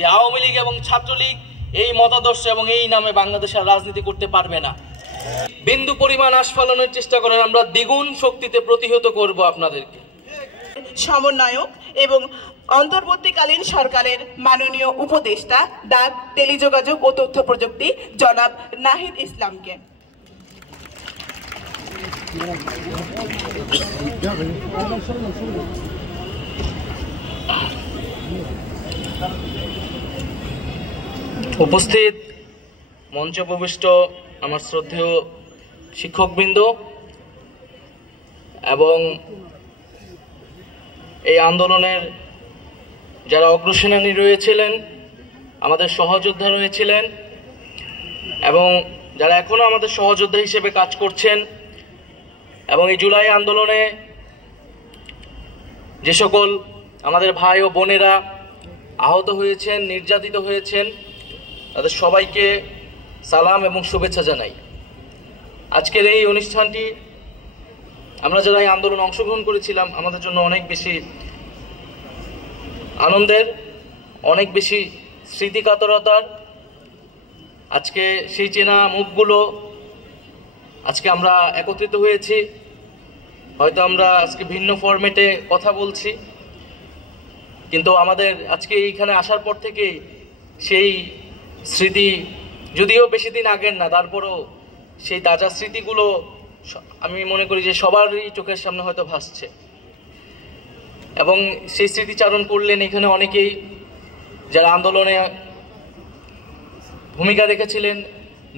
যে আওয়ামী লীগ এবং ছাত্রলীগ এই মতাদর্শ এবং এই নামে বাংলাদেশের রাজনীতি করতে পারবে না। বিন্দু পরিমাণ আস্ফালনের চেষ্টা করেন, আমরা দ্বিগুণ শক্তিতে প্রতিহত করব আপনাদেরকে। সমন্বয়ক এবং অন্তর্বর্তীকালীন সরকারের মাননীয় উপদেষ্টা ডাক, টেলিযোগাযোগ ও তথ্য প্রযুক্তি জনাব নাহিদ ইসলামকে। উপস্থিত মঞ্চ প্রবিষ্ট আমার শ্রদ্ধেয় শিক্ষকবৃন্দ এবং এই আন্দোলনের যারা অগ্রসেনানী রয়েছিলেন, আমাদের সহযোদ্ধা রয়েছিলেন এবং যারা এখনো আমাদের সহযোদ্ধা হিসেবে কাজ করছেন, এবং এই জুলাই আন্দোলনে যে সকল আমাদের ভাই ও বোনেরা আহত হয়েছেন, নির্যাতিত হয়েছেন, তাদের সবাইকে সালাম এবং শুভেচ্ছা জানাই। আজকের এই অনুষ্ঠানটি আমরা যারা এই আন্দোলনে অংশগ্রহণ করেছিলাম আমাদের জন্য অনেক বেশি আনন্দের, অনেক বেশি স্মৃতিকাতরতার। আজকে সেই চেনা মুখগুলো আজকে আমরা একত্রিত হয়েছি, হয়তো আমরা আজকে ভিন্ন ফরম্যাটে কথা বলছি, কিন্তু আমাদের আজকে এইখানে আসার পর থেকে সেই স্মৃতি, যদিও বেশি দিন আগের না, তারপরও সেই তাজা স্মৃতিগুলো আমি মনে করি যে সবারই চোখের সামনে হয়তো ভাসছে। এবং সেই স্মৃতিচারণ করলেন এখানে অনেকেই যারা আন্দোলনে ভূমিকা রেখেছিলেন,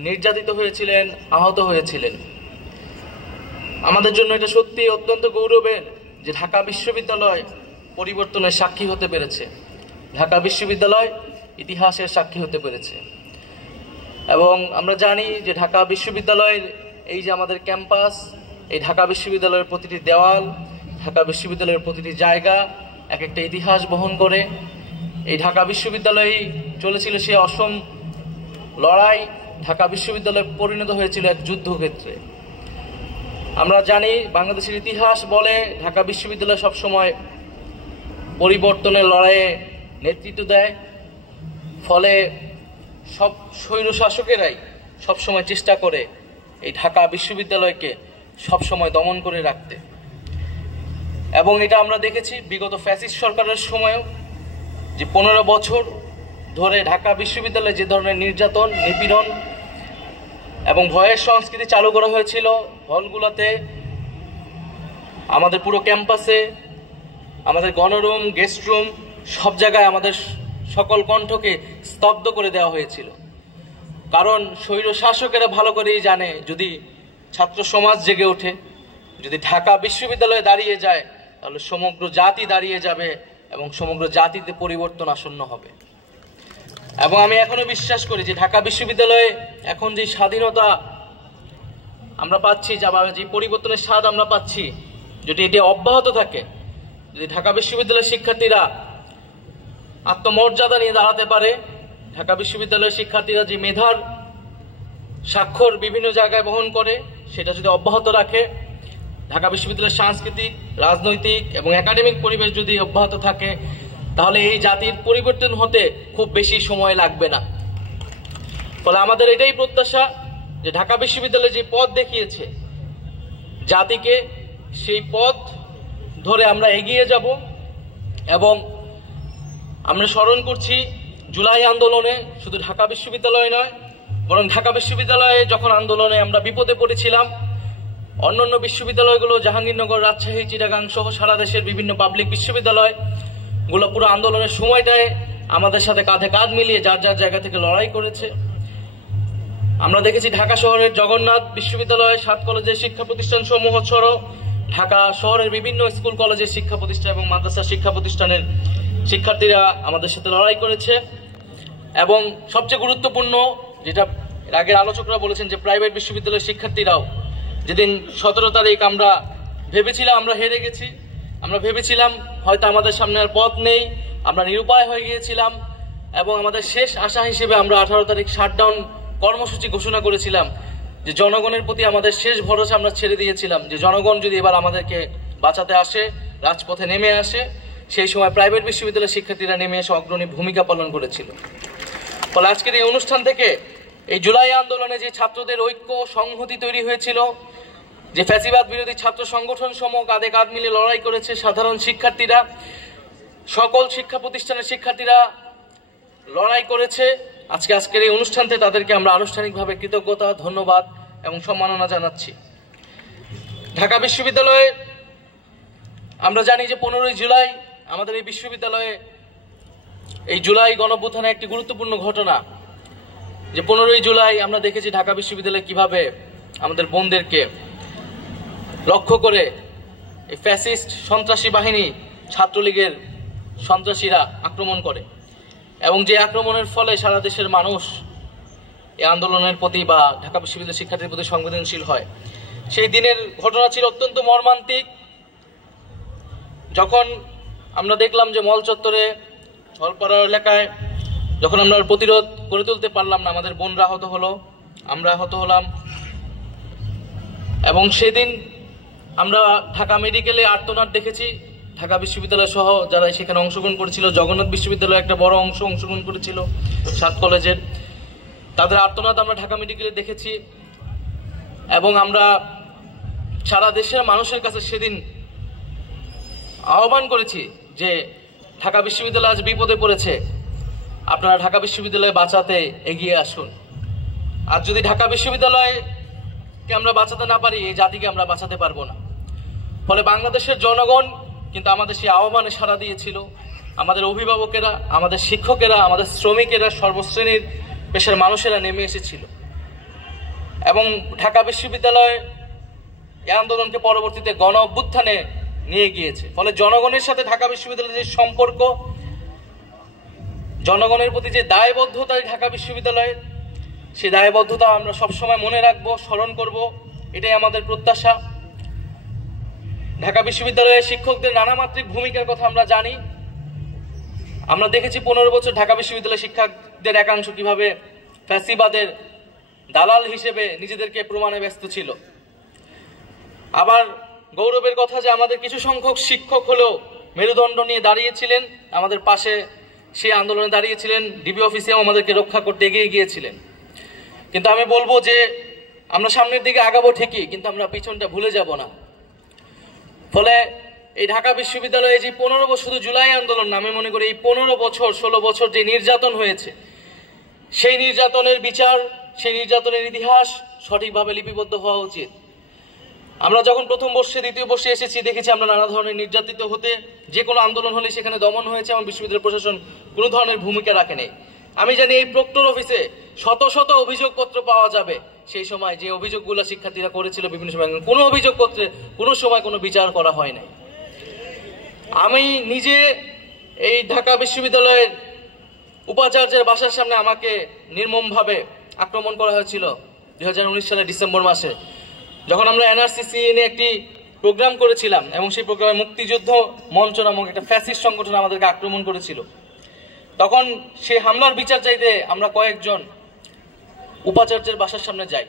নির্যাতিত হয়েছিলেন, আহত হয়েছিলেন। আমাদের জন্য এটা সত্যি অত্যন্ত গৌরবের যে ঢাকা বিশ্ববিদ্যালয় পরিবর্তনের সাক্ষী হতে পেরেছে, ঢাকা বিশ্ববিদ্যালয় ইতিহাসের সাক্ষী হতে পেরেছে। এবং আমরা জানি যে ঢাকা বিশ্ববিদ্যালয়ের এই যে আমাদের ক্যাম্পাস, এই ঢাকা বিশ্ববিদ্যালয়ের প্রতিটি দেওয়াল, ঢাকা বিশ্ববিদ্যালয়ের প্রতিটি জায়গা এক একটা ইতিহাস বহন করে। এই ঢাকা বিশ্ববিদ্যালয়ে চলেছিল সে অসম লড়াই, ঢাকা বিশ্ববিদ্যালয় পরিণত হয়েছিল এক যুদ্ধক্ষেত্রে। আমরা জানি বাংলাদেশের ইতিহাস বলে ঢাকা বিশ্ববিদ্যালয় সবসময় পরিবর্তনের লড়াইয়ে নেতৃত্ব দেয়, ফলে সব স্বৈরশাসকেরাই সবসময় চেষ্টা করে এই ঢাকা বিশ্ববিদ্যালয়কে সবসময় দমন করে রাখতে। এবং এটা আমরা দেখেছি বিগত ফ্যাসিস্ট সরকারের সময়ও, যে 15 বছর ধরে ঢাকা বিশ্ববিদ্যালয়ে যে ধরনের নির্যাতন, নিপীড়ন এবং ভয়ের সংস্কৃতি চালু করা হয়েছিল, হলগুলোতে, আমাদের পুরো ক্যাম্পাসে, আমাদের গণরুম, গেস্ট রুম, সব জায়গায় আমাদের সকল কণ্ঠকে স্তব্ধ করে দেওয়া হয়েছিল। কারণ স্বৈর শাসকেরা ভালো করেই জানে যদি ছাত্র সমাজ জেগে ওঠে, যদি ঢাকা বিশ্ববিদ্যালয়ে দাঁড়িয়ে যায়, তাহলে সমগ্র জাতি দাঁড়িয়ে যাবে এবং সমগ্র জাতিতে পরিবর্তন আসন্ন হবে। এবং আমি এখনো বিশ্বাস করি যে ঢাকা বিশ্ববিদ্যালয়ে এখন যে স্বাধীনতা আমরা পাচ্ছি, যে পরিবর্তনের স্বাদ আমরা পাচ্ছি, যদি এটি অব্যাহত থাকে, যদি ঢাকা বিশ্ববিদ্যালয়ের শিক্ষার্থীরা আত্মমর্যাদা নিয়ে দাঁড়াতে পারে, ঢাকা বিশ্ববিদ্যালয়ের শিক্ষার্থীরা যে মেধার স্বাক্ষর বিভিন্ন জায়গায় বহন করে সেটা যদি অব্যাহত রাখে, ঢাকা বিশ্ববিদ্যালয়ের সাংস্কৃতিক, রাজনৈতিক এবং একাডেমিক পরিবেশ যদি অব্যাহত থাকে, তাহলে এই জাতির পরিবর্তন হতে খুব বেশি সময় লাগবে না। ফলে আমাদের এটাই প্রত্যাশা যে ঢাকা বিশ্ববিদ্যালয় যে পথ দেখিয়েছে জাতিকে, সেই পথ ধরে আমরা এগিয়ে যাব। এবং আমরা স্মরণ করছি জুলাই আন্দোলনে শুধু ঢাকা বিশ্ববিদ্যালয় নয়, বরং ঢাকা বিশ্ববিদ্যালয়ে যখন আন্দোলনে আমরা বিপদে পড়েছিলাম, অন্যান্য বিশ্ববিদ্যালয়গুলো জাহাঙ্গীরনগর, রাজশাহী, চিটাগাং সহ সারা দেশের বিভিন্ন পাবলিক বিশ্ববিদ্যালয়গুলো পুরো আন্দোলনের সময়টায় আমাদের সাথে কাঁধে কাঁধ মিলিয়ে যার যার জায়গা থেকে লড়াই করেছে। আমরা দেখেছি ঢাকা শহরের জগন্নাথ বিশ্ববিদ্যালয়, 7 কলেজের শিক্ষা প্রতিষ্ঠান সমূহ ছাড়াও ঢাকা শহরের বিভিন্ন স্কুল কলেজের শিক্ষা প্রতিষ্ঠান এবং মাদ্রাসা শিক্ষা প্রতিষ্ঠানের শিক্ষার্থীরা আমাদের সাথে লড়াই করেছে। এবং সবচেয়ে গুরুত্বপূর্ণ যেটা এর আগের আলোচকরা বলেছেন যে প্রাইভেট বিশ্ববিদ্যালয়ের শিক্ষার্থীরাও, যেদিন 17 তারিখ আমরা ভেবেছিলাম আমরা হেরে গেছি, আমরা ভেবেছিলাম হয়তো আমাদের সামনে আর পথ নেই, আমরা নিরুপায় হয়ে গিয়েছিলাম, এবং আমাদের শেষ আশা হিসেবে আমরা 18 তারিখ শাটডাউন কর্মসূচি ঘোষণা করেছিলাম, যে জনগণের প্রতি আমাদের শেষ ভরসা আমরা ছেড়ে দিয়েছিলাম, যে জনগণ যদি এবার আমাদেরকে বাঁচাতে আসে, রাজপথে নেমে আসে, সেই সময় প্রাইভেট বিশ্ববিদ্যালয়ের শিক্ষার্থীরা নেমে এসে অগ্রণী ভূমিকা পালন করেছিল। ফলে আজকের এই অনুষ্ঠান থেকে এই জুলাই আন্দোলনে যে ছাত্রদের ঐক্য সংহতি তৈরি হয়েছিল, যে ফ্যাসিবাদ বিরোধী ছাত্র সংগঠন সমূহ কাঁধে কাঁধ মিলে লড়াই করেছে, সাধারণ শিক্ষার্থীরা, সকল শিক্ষা প্রতিষ্ঠানের শিক্ষার্থীরা লড়াই করেছে, আজকের এই অনুষ্ঠানতে তাদেরকে আমরা আনুষ্ঠানিকভাবে কৃতজ্ঞতা, ধন্যবাদ এবং সম্মাননা জানাচ্ছি। ঢাকা বিশ্ববিদ্যালয়ে আমরা জানি যে 15ই জুলাই আমাদের এই বিশ্ববিদ্যালয়ে এই জুলাই গণঅভ্যুত্থানের একটি গুরুত্বপূর্ণ ঘটনা, যে 15ই জুলাই আমরা দেখেছি ঢাকা বিশ্ববিদ্যালয়ে কিভাবে আমাদের বোনদেরকে লক্ষ্য করে এই ফ্যাসিস্ট সন্ত্রাসী বাহিনী, ছাত্রলীগের সন্ত্রাসীরা আক্রমণ করে, এবং যে আক্রমণের ফলে সারা দেশের মানুষ এই আন্দোলনের প্রতি বা ঢাকা বিশ্ববিদ্যালয়ের শিক্ষার্থীর প্রতি সংবেদনশীল হয়। সেই দিনের ঘটনা ছিল অত্যন্ত মর্মান্তিক, যখন আমরা দেখলাম যে মল চত্বরে, ঝলপাড়া এলাকায় যখন আমরা প্রতিরোধ করে তুলতে পারলাম না, আমাদের বোনরা আহত হলো, আমরা আহত হলাম। এবং সেদিন আমরা ঢাকা মেডিকেলে আর্তনাদ দেখেছি, ঢাকা বিশ্ববিদ্যালয় সহ যারা সেখানে অংশগ্রহণ করেছিল, জগন্নাথ বিশ্ববিদ্যালয় একটা বড় অংশ অংশগ্রহণ করেছিল, 7 কলেজের, তাদের আর্তনাদ আমরা ঢাকা মেডিকেলে দেখেছি। এবং আমরা সারা দেশের মানুষের কাছে সেদিন আহ্বান করেছি যে ঢাকা বিশ্ববিদ্যালয় আজ বিপদে পড়েছে, আপনারা ঢাকা বিশ্ববিদ্যালয় বাঁচাতে এগিয়ে আসুন। আর যদি ঢাকা বিশ্ববিদ্যালয়কে আমরা বাঁচাতে না পারি, এই জাতিকে আমরা বাঁচাতে পারবো না। ফলে বাংলাদেশের জনগণ কিন্তু আমাদের সেই আহ্বানে সাড়া দিয়েছিল, আমাদের অভিভাবকেরা, আমাদের শিক্ষকেরা, আমাদের শ্রমিকেরা, সর্বশ্রেণীর পেশার মানুষেরা নেমে এসেছিল। এবং ঢাকা বিশ্ববিদ্যালয় এই আন্দোলনকে পরবর্তীতে গণ অভ্যুত্থানে নিয়ে গিয়েছে। ফলে জনগণের সাথে ঢাকা বিশ্ববিদ্যালয়ের যে সম্পর্ক, জনগণের প্রতি যে দায়বদ্ধতা ঢাকা বিশ্ববিদ্যালয়ের, সেই দায়বদ্ধতা আমরা সবসময় মনে রাখবো, স্মরণ করব, এটাই আমাদের প্রত্যাশা। ঢাকা বিশ্ববিদ্যালয়ের শিক্ষকদের নানামাত্রিক ভূমিকার কথা আমরা জানি। আমরা দেখেছি 15 বছর ঢাকা বিশ্ববিদ্যালয়ের শিক্ষকদের একাংশ কিভাবে ফ্যাসিবাদের দালাল হিসেবে নিজেদেরকে প্রমাণে ব্যস্ত ছিল। আবার গৌরবের কথা যে আমাদের কিছু সংখ্যক শিক্ষক হলেও মেরুদণ্ড নিয়ে দাঁড়িয়েছিলেন, আমাদের পাশে সেই আন্দোলনে দাঁড়িয়েছিলেন, ডিবি অফিসেও আমাদেরকে রক্ষা করতে এগিয়ে গিয়েছিলেন। কিন্তু আমি বলবো যে আমরা সামনের দিকে আগাবো ঠিকই, কিন্তু আমরা পিছনটা ভুলে যাব না। ফলে এই ঢাকা বিশ্ববিদ্যালয়ে যে 15 বছর, শুধু জুলাই আন্দোলন না, আমি মনে করি এই 15 বছর 16 বছর যে নির্যাতন হয়েছে, সেই নির্যাতনের বিচার, সেই নির্যাতনের ইতিহাস সঠিকভাবে লিপিবদ্ধ হওয়া উচিত। আমরা যখন প্রথম বর্ষে, দ্বিতীয় বর্ষে এসেছি, দেখেছি আমরা নানা ধরনের নির্যাতিত হতে, যে কোনো আন্দোলন হলে সেখানে দমন হয়েছে এবং বিশ্ববিদ্যালয় প্রশাসন কোনো ধরনের ভূমিকা রাখেনি। আমি জানি এই প্রক্টর অফিসে শত শত অভিযোগপত্র পাওয়া যাবে, সেই সময় যে অভিযোগগুলো শিক্ষার্থীরা করেছিল বিভিন্ন সময়, কোনো অভিযোগপত্রে কোনো সময় কোনো বিচার করা হয় নাই। আমি নিজে এই ঢাকা বিশ্ববিদ্যালয়ের উপাচার্যের বাসার সামনে আমাকে নির্মমভাবে আক্রমণ করা হয়েছিল 2019 সালের ডিসেম্বর মাসে, যখন আমরা এনআরসিসি নিয়ে একটি প্রোগ্রাম করেছিলাম, এবং সেই প্রোগ্রামে মুক্তিযুদ্ধ মঞ্চ নামক একটা ফ্যাসিস্ট সংগঠন আমাদেরকে আক্রমণ করেছিল। তখন সেই হামলার বিচার চাইতে আমরা কয়েকজন উপাচার্যের বাসার সামনে যাই।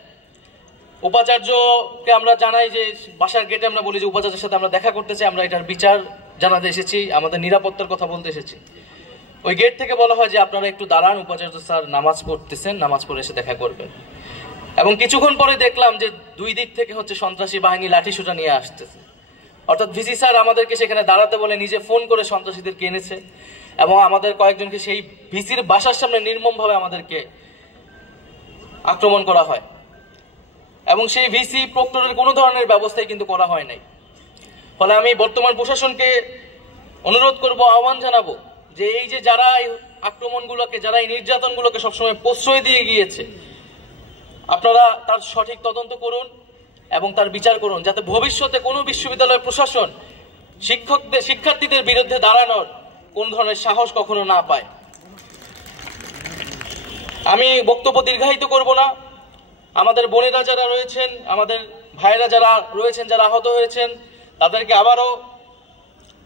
উপাচার্যকে আমরা জানাই যে, বাসার গেটে আমরা বলি যে উপাচার্যের সাথে আমরা দেখা করতে চাই, আমরা এটার বিচার জানাতে এসেছি, আমাদের নিরাপত্তার কথা বলতে এসেছি। ওই গেট থেকে বলা হয় যে আপনারা একটু দাঁড়ান, উপাচার্য স্যার নামাজ পড়তেছেন, নামাজ পড়ে এসে দেখা করবেন। এবং কিছুক্ষণ পরে দেখলাম যে 2 দিক থেকে সন্ত্রাসী বাহিনী লাঠিসোঁটা নিয়ে আসতেছে। অর্থাৎ ভিসি স্যার আমাদেরকে সেখানে দাঁড়াতে বলে নিজে ফোন করে সন্ত্রাসীদেরকে এনেছে, এবং আমাদের কয়েকজনকে সেই ভিসির বাসার সামনে নির্মমভাবে আমাদেরকে আক্রমণ করা হয়। এবং সেই ভিসি প্রক্টরের কোনো ধরনের ব্যবস্থাই কিন্তু করা হয় নাই। ফলে আমি বর্তমান প্রশাসনকে অনুরোধ করব, আহ্বান জানাবো যে এই যে যারা এই আক্রমণগুলোকে, যারা এই নির্যাতনগুলোকে সবসময় প্রশ্রয় দিয়ে গিয়েছে, আপনারা তার সঠিক তদন্ত করুন এবং তার বিচার করুন, যাতে ভবিষ্যতে কোনো বিশ্ববিদ্যালয় প্রশাসন শিক্ষার্থীদের বিরুদ্ধে দাঁড়ানোর কোন ধরনের সাহস কখনো না পায়। আমি বক্তব্য দীর্ঘায়িত করব না। আমাদের বোনেরা যারা রয়েছেন, আমাদের ভাইরা যারা রয়েছেন, যারা আহত হয়েছেন, তাদেরকে আবারও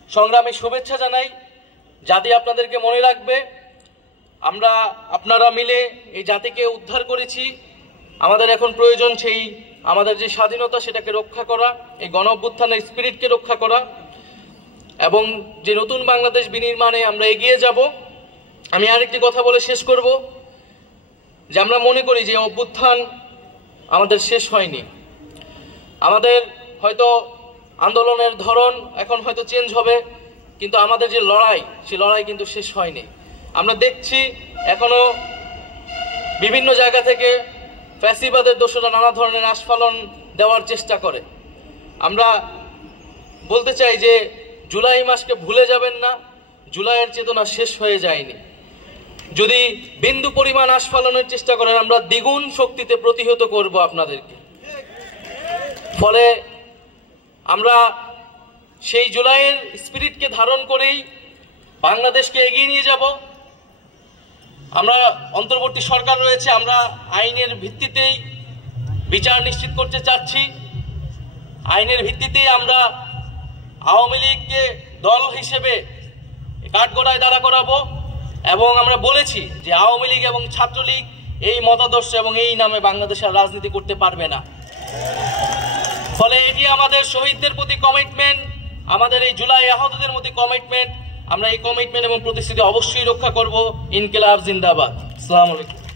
সংগ্রামী শুভেচ্ছা জানাই। জাতি আপনাদেরকে মনে রাখবে, আপনারা মিলে এই জাতিকে উদ্ধার করেছি। আমাদের এখন প্রয়োজন সেই আমাদের যে স্বাধীনতা, সেটাকে রক্ষা করা, এই গণ অভ্যুত্থানের স্পিরিটকে রক্ষা করা। এবং যে নতুন বাংলাদেশ বিনির্মাণে আমরা এগিয়ে যাব। আমি আরেকটি কথা বলে শেষ করব যে আমরা মনে করি যে অভ্যুত্থান আমাদের শেষ হয়নি। আমাদের হয়তো আন্দোলনের ধরন এখন হয়তো চেঞ্জ হবে, কিন্তু আমাদের যে লড়াই, সেই লড়াই কিন্তু শেষ হয়নি। আমরা দেখছি এখনো বিভিন্ন জায়গা থেকে ফ্যাসিবাদের দোষরা নানা ধরনের আস্ফালন দেওয়ার চেষ্টা করে। আমরা বলতে চাই যে জুলাই মাসকে ভুলে যাবেন না, জুলাইয়ের চেতনা শেষ হয়ে যায়নি। যদি বিন্দু পরিমাণ আস্ফালনের চেষ্টা করেন, আমরা দ্বিগুণ শক্তিতে প্রতিহত করব আপনাদেরকে। ফলে আমরা সেই জুলাইয়ের স্পিরিটকে ধারণ করেই বাংলাদেশকে এগিয়ে নিয়ে যাব। আমরা অন্তর্বর্তী সরকার রয়েছে, আমরা আইনের ভিত্তিতেই বিচার নিশ্চিত করতে চাচ্ছি। আইনের ভিত্তিতেই আমরা আওয়ামী লীগকে দল হিসেবে কাঠগড়ায় দাঁড়া করাবো এবং আমরা বলেছি যে আওয়ামী লীগ এবং ছাত্রলীগ এই মতাদর্শ এবং এই নামে বাংলাদেশের রাজনীতি করতে পারবে না। ফলে এটি আমাদের শহীদদের প্রতি কমিটমেন্ট, আমাদের এই জুলাই আহতদের প্রতি কমিটমেন্ট। আমরা এই কমিটমেন্ট এবং প্রতিশ্রুতি অবশ্যই রক্ষা করব। ইনকিলাব জিন্দাবাদ। আসসালামু আলাইকুম।